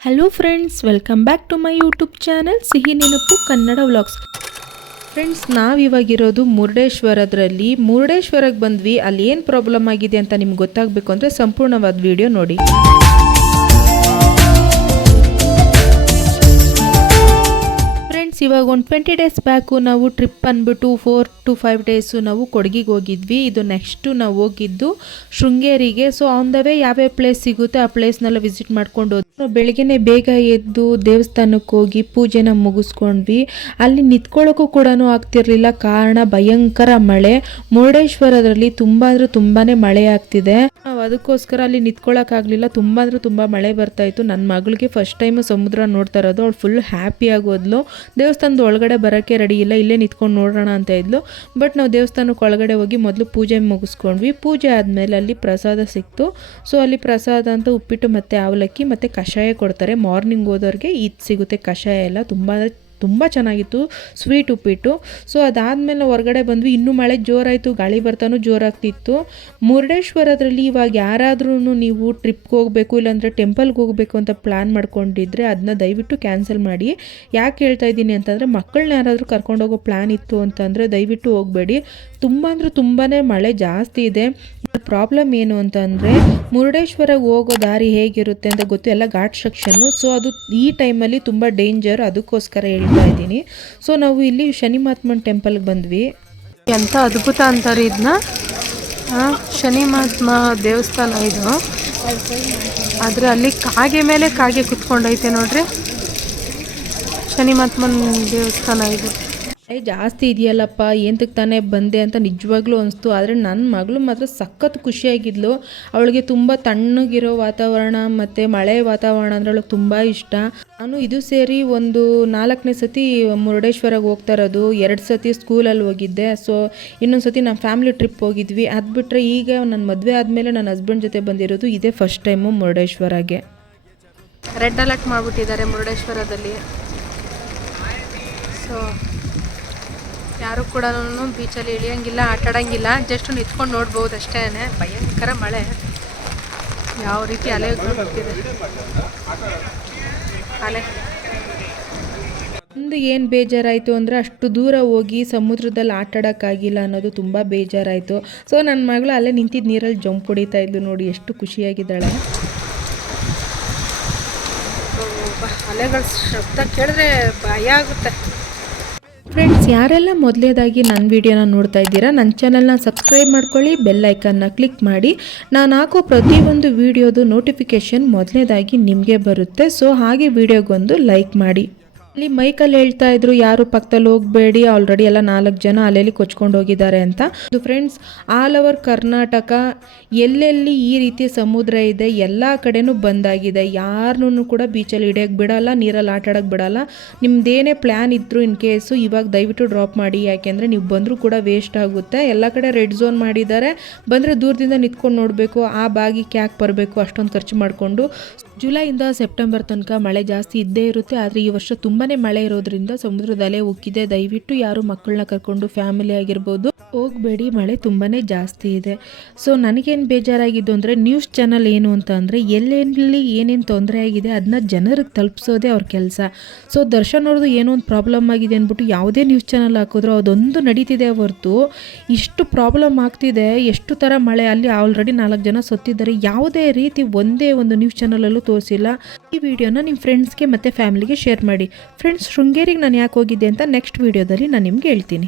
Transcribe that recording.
Hello friends welcome back to my YouTube channel ಸಿಹಿ ನೆನಪು Kannada vlogs friends ನಾವಿವಾಗಿರೋದು ಮುರುಡೇಶ್ವರದ್ರಲ್ಲಿ. ಮುರುಡೇಶ್ವರಕ್ಕೆ ಬಂದ್ವಿ, ಅಲ್ಲಿ ಏನು ಪ್ರಾಬ್ಲಮ್ ಆಗಿದೆ ಅಂತ ನಿಮ್ಗೆ ಗೊತ್ತಾಗಬೇಕು ಅಂದರೆ ಸಂಪೂರ್ಣವಾದ ವಿಡಿಯೋ ನೋಡಿ. ಫ್ರೆಂಡ್ಸ್ ಇವಾಗ ಒಂದು ಟ್ವೆಂಟಿ ಡೇಸ್ ಬ್ಯಾಕು ನಾವು ಟ್ರಿಪ್ ಅಂದ್ಬಿಟ್ಟು ಫೋರ್ ಟು ಫೈವ್ ಡೇಸು ನಾವು ಕೊಡಗಿಗೆ ಹೋಗಿದ್ವಿ. ಇದು ನೆಕ್ಸ್ಟು ನಾವು ಹೋಗಿದ್ದು ಶೃಂಗೇರಿಗೆ. ಸೊ ಆನ್ ದ ವೇ ಯಾವ್ಯಾವ ಪ್ಲೇಸ್ ಸಿಗುತ್ತೆ ಆ ಪ್ಲೇಸ್ನೆಲ್ಲ ವಿಸಿಟ್ ಮಾಡ್ಕೊಂಡು ಬೆಳಗ್ಗೆನೆ ಬೇಗ ಎದ್ದು ದೇವಸ್ಥಾನಕ್ಕೆ ಹೋಗಿ ಪೂಜೆನ ಮುಗಿಸ್ಕೊಂಡ್ವಿ. ಅಲ್ಲಿ ನಿಂತ್ಕೊಳ್ಳೋಕ್ಕೂ ಕೂಡ ಆಗ್ತಿರ್ಲಿಲ್ಲ. ಕಾರಣ ಭಯಂಕರ ಮಳೆ. ಮುರುಡೇಶ್ವರದಲ್ಲಿ ತುಂಬ ಅಂದ್ರೆ ತುಂಬಾನೇ ಮಳೆ ಆಗ್ತಿದೆ. ಅದಕ್ಕೋಸ್ಕರ ಅಲ್ಲಿ ನಿಂತ್ಕೊಳ್ಳೋಕ್ಕಾಗಲಿಲ್ಲ ತುಂಬ ಅಂದ್ರೆ ತುಂಬ ಮಳೆ ಬರ್ತಾ ಇತ್ತು. ನನ್ನ ಮಗಳಿಗೆ ಫಸ್ಟ್ ಟೈಮ್ ಸಮುದ್ರ ನೋಡ್ತಾ ಇರೋದು. ಅವಳು ಫುಲ್ ಹ್ಯಾಪಿ ಆಗೋದ್ಲು. ದೇವಸ್ಥಾನದ ಒಳಗಡೆ ಬರೋಕ್ಕೆ ರೆಡಿ ಇಲ್ಲ. ಇಲ್ಲೇ ನಿಂತ್ಕೊಂಡು ನೋಡೋಣ ಅಂತ ಇದ್ಲು. ಬಟ್ ನಾವು ದೇವಸ್ಥಾನಕ್ಕೆ ಒಳಗಡೆ ಹೋಗಿ ಮೊದಲು ಪೂಜೆ ಮುಗಿಸ್ಕೊಂಡ್ವಿ. ಪೂಜೆ ಆದಮೇಲೆ ಅಲ್ಲಿ ಪ್ರಸಾದ ಸಿಕ್ತು. ಸೊ ಅಲ್ಲಿ ಪ್ರಸಾದ ಅಂತ ಉಪ್ಪಿಟ್ಟು ಮತ್ತೆ ಅವಲಕ್ಕಿ ಮತ್ತು ಕಷಾಯ ಕೊಡ್ತಾರೆ. ಮಾರ್ನಿಂಗ್ ಹೋದವ್ರಿಗೆ ಇದು ಸಿಗುತ್ತೆ. ಕಷಾಯ ಎಲ್ಲ ತುಂಬ ತುಂಬ ಚೆನ್ನಾಗಿತ್ತು. ಸ್ವೀಟ್ ಉಪ್ಪಿಟ್ಟು. ಸೊ ಅದಾದಮೇಲೆ ಹೊರಗಡೆ ಬಂದ್ವಿ. ಇನ್ನೂ ಮಳೆ ಜೋರಾಯಿತು. ಗಾಳಿ ಬರ್ತಾನೂ ಜೋರಾಗ್ತಿತ್ತು. ಮುರುಡೇಶ್ವರದಲ್ಲಿ ಇವಾಗ ಯಾರಾದ್ರೂ ನೀವು ಟ್ರಿಪ್ಗೆ ಹೋಗಬೇಕು ಇಲ್ಲಾಂದರೆ ಟೆಂಪಲ್ಗೆ ಹೋಗಬೇಕು ಅಂತ ಪ್ಲ್ಯಾನ್ ಮಾಡ್ಕೊಂಡಿದ್ರೆ ಅದನ್ನ ದಯವಿಟ್ಟು ಕ್ಯಾನ್ಸಲ್ ಮಾಡಿ. ಯಾಕೆ ಹೇಳ್ತಾ ಇದ್ದೀನಿ ಅಂತಂದರೆ ಮಕ್ಕಳನ್ನ ಯಾರಾದರೂ ಕರ್ಕೊಂಡೋಗೋ ಪ್ಲ್ಯಾನ್ ಇತ್ತು ಅಂತಂದರೆ ದಯವಿಟ್ಟು ಹೋಗಬೇಡಿ. ತುಂಬ ಅಂದರೆ ತುಂಬಾ ಮಳೆ ಜಾಸ್ತಿ ಇದೆ. ಪ್ರಾಬ್ಲಮ್ ಏನು ಅಂತ ಅಂದರೆ ಮುರುಡೇಶ್ವರಕ್ಕೆ ಹೋಗೋ ದಾರಿ ಹೇಗಿರುತ್ತೆ ಅಂತ ಗೊತ್ತು, ಎಲ್ಲ ಘಾಟ್ ಸೆಕ್ಷನ್ನು. ಸೊ ಅದು ಈ ಟೈಮಲ್ಲಿ ತುಂಬ ಡೇಂಜರ್, ಅದಕ್ಕೋಸ್ಕರ ಹೇಳ್ತಾ ಇದ್ದೀನಿ. ಸೊ ನಾವು ಇಲ್ಲಿ ಶನಿ ಮಹಾತ್ಮನ್ ಟೆಂಪಲ್ಗೆ ಬಂದ್ವಿ. ಎಂಥ ಅದ್ಭುತ ಅಂತಾರೆ ಇದನ್ನ ಶನಿ ಮಹಾತ್ಮ ದೇವಸ್ಥಾನ ಇದು. ಆದರೆ ಅಲ್ಲಿ ಕಾಗೆ ಮೇಲೆ ಕಾಗೆ ಕುತ್ಕೊಂಡೈತೆ ನೋಡ್ರಿ. ಶನಿ ಮಹಾತ್ಮನ ದೇವಸ್ಥಾನ ಇದು. ಏ, ಜಾಸ್ತಿ ಇದೆಯಲ್ಲಪ್ಪ ಏಂತಕ್ಕೆ ತಾನೇ ಬಂದೆ ಅಂತ ನಿಜವಾಗ್ಲೂ ಅನಿಸ್ತು. ಆದರೆ ನನ್ನ ಮಗಳು ಮಾತ್ರ ಸಖತ್ ಖುಷಿಯಾಗಿದ್ಲು. ಅವಳಿಗೆ ತುಂಬ ತಣ್ಣಗಿರೋ ವಾತಾವರಣ ಮತ್ತು ಮಳೆ ವಾತಾವರಣ ಅಂದರೆ ಅವಳಿಗೆ ತುಂಬ ಇಷ್ಟ. ನಾನು ಇದು ಸೇರಿ ಒಂದು ನಾಲ್ಕನೇ ಸತಿ ಮುರುಡೇಶ್ವರಗೆ ಹೋಗ್ತಾ ಇರೋದು. ಎರಡು ಸತಿ ಸ್ಕೂಲಲ್ಲಿ ಹೋಗಿದ್ದೆ. ಸೊ ಇನ್ನೊಂದು ಸತಿ ನಮ್ಮ ಫ್ಯಾಮಿಲಿ ಟ್ರಿಪ್ ಹೋಗಿದ್ವಿ. ಅದು ಬಿಟ್ಟರೆ ಈಗ ನನ್ನ ಮದುವೆ ಆದಮೇಲೆ ನನ್ನ ಹಸ್ಬೆಂಡ್ ಜೊತೆ ಬಂದಿರೋದು ಇದೇ ಫಸ್ಟ್ ಟೈಮು ಮುರುಡೇಶ್ವರಗೆ. ರೆಡ್ ಅಲರ್ಟ್ ಮಾಡಿಬಿಟ್ಟಿದ್ದಾರೆ ಮುರುಡೇಶ್ವರದಲ್ಲಿ. ಸೊ ಯಾರು ಕೂಡ ಬೀಚಲ್ಲಿ ಇಳಿಯಂಗಿಲ್ಲ ಆಟ ಆಡಂಗಿಲ್ಲ ಜಸ್ಟ್ ನಿಂತ್ಕೊಂಡು ನೋಡ್ಬೋದು ಅಷ್ಟೇ ಭಯಂಕರ ಮಳೆ. ಯಾವ ರೀತಿ ಅಲೆಗಳು ಬರ್ತಿದೆ ಅಲೆ. ಒಂದು ಏನು ಬೇಜಾರಾಯಿತು ಅಂದರೆ ಅಷ್ಟು ದೂರ ಹೋಗಿ ಸಮುದ್ರದಲ್ಲಿ ಆಟಾಡೋಕ್ಕಾಗಿಲ್ಲ ಅನ್ನೋದು ತುಂಬ ಬೇಜಾರಾಯಿತು. ಸೊ ನನ್ನ ಮಗಳು ಅಲ್ಲೇ ನಿಂತಿದ್ದ ನೀರಲ್ಲಿ ಜಂಪ್ ಹೊಡಿತಾ ಇದ್ಲು ನೋಡಿ ಎಷ್ಟು ಖುಷಿಯಾಗಿದ್ದಾಳೆ. ಅಲೆಗಳ ಶಬ್ದ ಕೇಳಿದ್ರೆ ಭಯ ಆಗುತ್ತೆ. ಯಾರೆಲ್ಲ ಮೊದಲೇದಾಗಿ ನನ್ನ ವಿಡಿಯೋನ ನೋಡ್ತಾ ಇದ್ದೀರಾ ನನ್ನ ಚಾನಲ್ನ ಸಬ್ಸ್ಕ್ರೈಬ್ ಮಾಡ್ಕೊಳ್ಳಿ ಬೆಲ್ ಐಕನ್ನ ಕ್ಲಿಕ್ ಮಾಡಿ. ನಾನು ಹಾಕೋ ಪ್ರತಿಯೊಂದು ವಿಡಿಯೋದು ನೋಟಿಫಿಕೇಷನ್ ಮೊದಲನೇದಾಗಿ ನಿಮಗೆ ಬರುತ್ತೆ. ಸೊ ಹಾಗೆ ವಿಡಿಯೋಗೊಂದು ಲೈಕ್ ಮಾಡಿ. ಅಲ್ಲಿ ಮೈಕಲ್ಲಿ ಹೇಳ್ತಾ ಇದ್ರು, ಯಾರು ಪಕ್ಕದಲ್ಲಿ ಹೋಗಬೇಡಿ ಆಲ್ರೆಡಿ ಎಲ್ಲ ನಾಲ್ಕು ಜನ ಅಲ್ಲೆಲ್ಲಿ ಕೊಚ್ಕೊಂಡು ಹೋಗಿದ್ದಾರೆ ಅಂತ. ಫ್ರೆಂಡ್ಸ್ ಆಲ್ ಓವರ್ ಕರ್ನಾಟಕ ಎಲ್ಲೆಲ್ಲಿ ಈ ರೀತಿ ಸಮುದ್ರ ಇದೆ, ಎಲ್ಲ ಕಡೆನೂ ಬಂದಾಗಿದೆ ಯಾರನ್ನೂ ಕೂಡ ಬೀಚಲ್ಲಿ ಹಿಡಿಯೋಕ್ಕೆ ಬಿಡಲ್ಲ, ನೀರಲ್ಲಿ ಆಟ ಆಡೋಕ್ಕೆ ಬಿಡಲ್ಲ. ನಿಮ್ದೇನೇ ಪ್ಲ್ಯಾನ್ ಇದ್ದರೂ ಇನ್ ಕೇಸು ಇವಾಗ ದಯವಿಟ್ಟು ಡ್ರಾಪ್ ಮಾಡಿ, ಯಾಕೆಂದರೆ ನೀವು ಬಂದರೂ ಕೂಡ ವೇಸ್ಟ್ ಆಗುತ್ತೆ. ಎಲ್ಲ ಕಡೆ ರೆಡ್ ಝೋನ್ ಮಾಡಿದ್ದಾರೆ. ಬಂದರೆ ದೂರದಿಂದ ನಿಂತ್ಕೊಂಡು ನೋಡಬೇಕು, ಆ ಬಾಗಿ ಯಾಕೆ ಬರಬೇಕು, ಅಷ್ಟೊಂದು ಖರ್ಚು ಮಾಡಿಕೊಂಡು. ಜುಲೈಯಿಂದ ಸೆಪ್ಟೆಂಬರ್ ತನಕ ಮಳೆ ಜಾಸ್ತಿ ಇದ್ದೇ ಇರುತ್ತೆ, ಆದರೆ ಈ ವರ್ಷ ತುಂಬಾ ಮಳೆ ಇರೋದ್ರಿಂದ ಸಮುದ್ರದ ಅಲೆ ಉಕ್ಕಿದೆ. ದಯವಿಟ್ಟು ಯಾರು ಮಕ್ಕಳನ್ನ ಕರ್ಕೊಂಡು ಫ್ಯಾಮಿಲಿ ಆಗಿರ್ಬೋದು. ಹೋಗಬೇಡಿ, ಮಳೆ ತುಂಬಾ ಜಾಸ್ತಿ ಇದೆ. ಸೊ ನನಗೇನು ಬೇಜಾರಾಗಿದ್ದು ಅಂದರೆ ನ್ಯೂಸ್ ಚಾನಲ್ ಏನು ಅಂತ ಅಂದರೆ, ಎಲ್ಲೆಲ್ಲಿ ಏನೇನು ತೊಂದರೆ ಆಗಿದೆ ಅದನ್ನ ಜನರಿಗೆ ತಲುಪಿಸೋದೇ ಅವ್ರ ಕೆಲಸ. ಸೊ ದರ್ಶನ್ ಅವ್ರದ್ದು ಏನೋ ಒಂದು ಪ್ರಾಬ್ಲಮ್ ಆಗಿದೆ ಅಂದ್ಬಿಟ್ಟು ಯಾವುದೇ ನ್ಯೂಸ್ ಚಾನಲ್ ಹಾಕಿದ್ರು ಅದೊಂದು ನಡೀತಿದೆ ಹೊರತು. ಇಷ್ಟು ಪ್ರಾಬ್ಲಮ್ ಆಗ್ತಿದೆ, ಎಷ್ಟು ಥರ ಮಳೆ, ಅಲ್ಲಿ ಆಲ್ರೆಡಿ ನಾಲ್ಕು ಜನ ಸತ್ತಿದ್ದಾರೆ. ಯಾವುದೇ ರೀತಿ ಒಂದೇ ಒಂದು ನ್ಯೂಸ್ ಚಾನಲಲ್ಲೂ ತೋರಿಸಿಲ್ಲ. ಈ ವಿಡಿಯೋನ ನಿಮ್ಮ ಫ್ರೆಂಡ್ಸ್ಗೆ ಮತ್ತು ಫ್ಯಾಮಿಲಿಗೆ ಶೇರ್ ಮಾಡಿ. ಫ್ರೆಂಡ್ಸ್ ಶೃಂಗೇರಿಗೆ ನಾನು ಯಾಕೆ ಹೋಗಿದ್ದೆ ಅಂತ ನೆಕ್ಸ್ಟ್ ವಿಡಿಯೋದಲ್ಲಿ ನಾನು ನಿಮ್ಗೆ ಹೇಳ್ತೀನಿ.